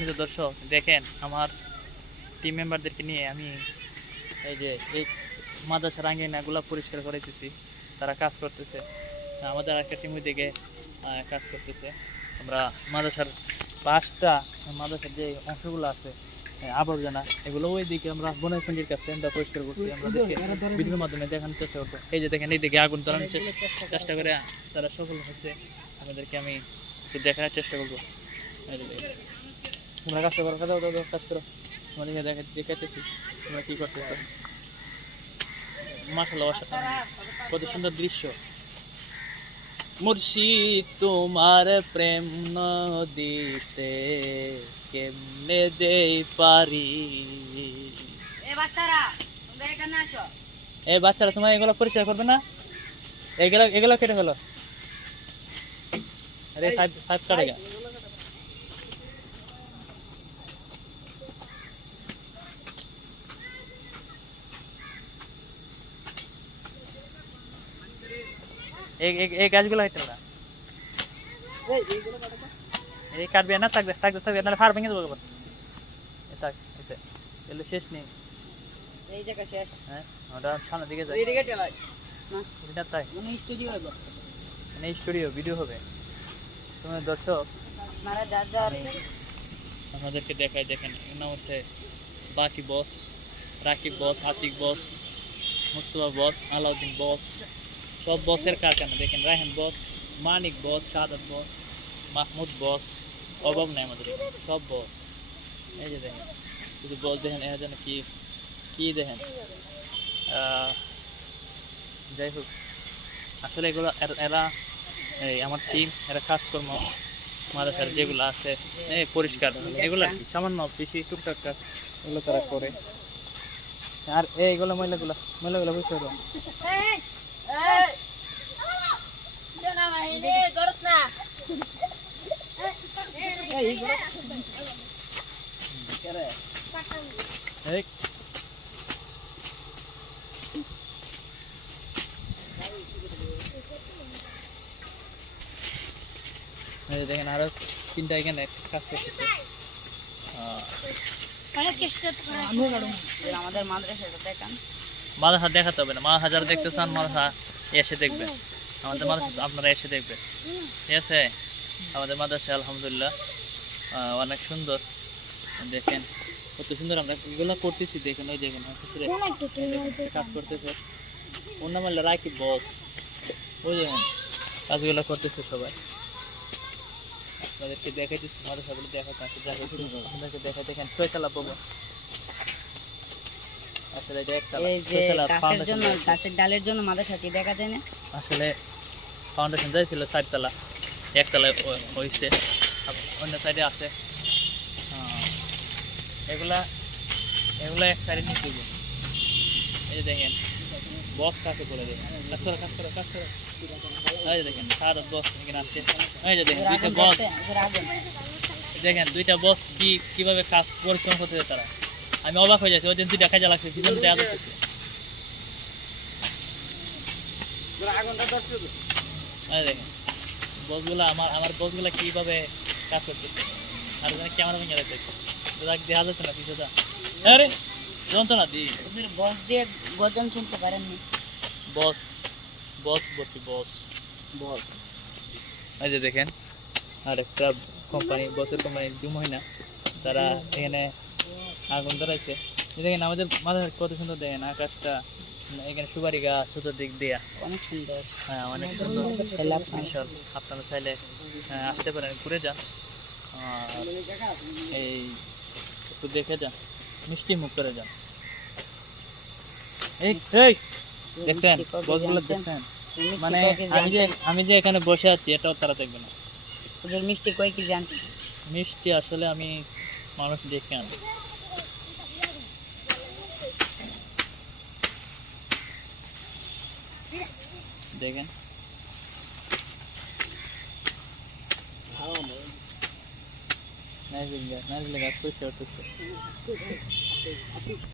সম্মানিত দর্শক, দেখেন আমার টিম মেম্বারদেরকে নিয়ে আমি এই যে এই মাদ্রাসার আঙ্গিনাগুলো পরিষ্কার করাইতেছি। তারা কাজ করতেছে, আমাদের একটা টিম ওইদিকে কাজ করতেছে। আমরা মাদ্রাসার পাশটা, মাদ্রাসার যে অংশগুলো আছে আবর্জনা, এগুলো ওইদিকে আমরা বনের ফ্রেন্ডের কাছে আমরা পরিষ্কার করছি। আমাদেরকে ভিডিওর মাধ্যমে দেখানোর চেষ্টা করবো। এই যে দেখেন, এইদিকে আগুন ধরানোর চেষ্টা করে তারা সফল হয়েছে। আমাদেরকে আমি একটু দেখানোর চেষ্টা করবো। তোমরা কাজ করো, কাজ করো, তোমাদেরকে দেখাতেছি তোমরা কি করতেছো। মাশাআল্লাহ, কত সুন্দর দৃশ্য। মুর্শিদ তোমার প্রেম নদীতে কেমনে দেই পারি। বাচ্চারা তোমার এগুলো পরিচয় করবে না? এগুলো কেটে ফেলো। আরে ফাইভ কাটেগা। এই গাছগুলো হইতে না, এই কাটবে না, থাকবে থাকবে থাকবে, নাহলে ফার ভেঙে দেবো। এগুলো শেষ নেই, এই জায়গা শেষ। হ্যাঁ, ওটা সামনের দিকে যায়। এইদিকে চালাই না, এটা তাই মানে স্টুডিও হইব, মানে স্টুডিও ভিডিও হবে। তোমার দর্শক মারা যা যা আমাদেরকে দেখাই, দেখেন এর নাম হচ্ছে বাকি বস, রাকিব বস, আতিক বস, মুস্তফা বস, আলাউদ্দিন বস, সব বসের কারখানা। দেখেন রায়হান বস, মানিক বস, সাদাত বস, মাহমুদ বস, অভাব নাই আমাদের এখানে, সব বস। এই যে দেখেন শুধু বস, দেখেন এরা যেন কি কি দেখেন। যাই হোক, আসলে এগুলো এরা এই আমার টিম, এরা কাজকর্ম মাদ্রাসার যেগুলো আছে এই পরিষ্কার, এগুলো আর কি সামান্য বেশি টুকটাক কাজ এগুলো তারা করে। আর এইগুলো ময়লাগুলো বুঝতে পারো। দেখেন আরো তিনটা এখানে কাজ করতেছে। আমাদের মাদ্রাসাটা দেখান। মাদ্রাসা দেখাতে হবে না, মাদ্রাসা যারা দেখতে চান মাদ্রাসা এসে দেখবেন, আমাদের মাদ্রাসা আপনারা এসে দেখবেন, ঠিক আছে। আমাদের মাদ্রাসা আলহামদুলিল্লাহ অনেক সুন্দর। দেখেন কত সুন্দর আমরা এগুলো করতেছি। দেখেন ওই দেখেন কাজ করতেছে, অন্য মারলে রাকিব বস, ওই দেখেন কাজগুলো করতেছে সবাই। আপনাদেরকে দেখাইতেছি মাদ্রাসাগুলো দেখাতে আসে, আপনাদেরকে দেখাই। দেখেন ছয়তলা ভবন, আসলে এটা একতলা। গাছের ডালের জন্য মাদ্রাসাটি দেখা যায় না, আসলে ফাউন্ডেশন যাইছিল 4 তলা, একতলায় হয়েছে, অন্য সাইডে আছে। এগুলা এক সাইডে নিয়ে দেবো। এই যে দেখেন বস কাকে করে দেবেন, কাজ করে। এই যে দেখেন সারা বস এখানে আসছে। এই যে দেখেন দুইটা বস, দেখেন দুইটা বস কিভাবে কাজ পরিশ্রম করতেছে তারা। আমি অবাক হয়ে যাচ্ছি, ওই দিন দুইটা কাজে লাগছে, পিছন দুটো আদর করছে। দেখেন বসগুলা, আমার বসগুলা কিভাবে কাজ করতেছে। আর ওখানে ক্যামেরা ভেঙে রাখছে, দেখা যাচ্ছে না পিছটা। আরে যন্ত্রণা দি বস দিয়ে গজন শুনতে পারেননি। বস বলছি বস। এই যে দেখেন আর একটা কোম্পানি, বসের কোম্পানি জুমহিনা, তারা এখানে আগুন ধরাইছে। দেখেন আমাদের মাথায় কত সুন্দর, দেখেন আকাশটা, এখানে সুপারি গাছ চতুর্দিক দিয়া অনেক সুন্দর। হ্যাঁ, অনেক সুন্দর বিশাল। আপনারা চাইলে আসতে পারেন, ঘুরে যান, আর এই একটু দেখে যান, মিষ্টি মুখ করে যান। এই দেখছেন বসগুলো, দেখছেন মানে আমি যে এখানে বসে আছি এটাও তারা দেখবে না। ওদের মিষ্টি কয় কি জান? মিষ্টি আসলে আমি মানুষ দেখে আনি। দেখেন নাইজেল গাছ পরিষ্কার করতেছে।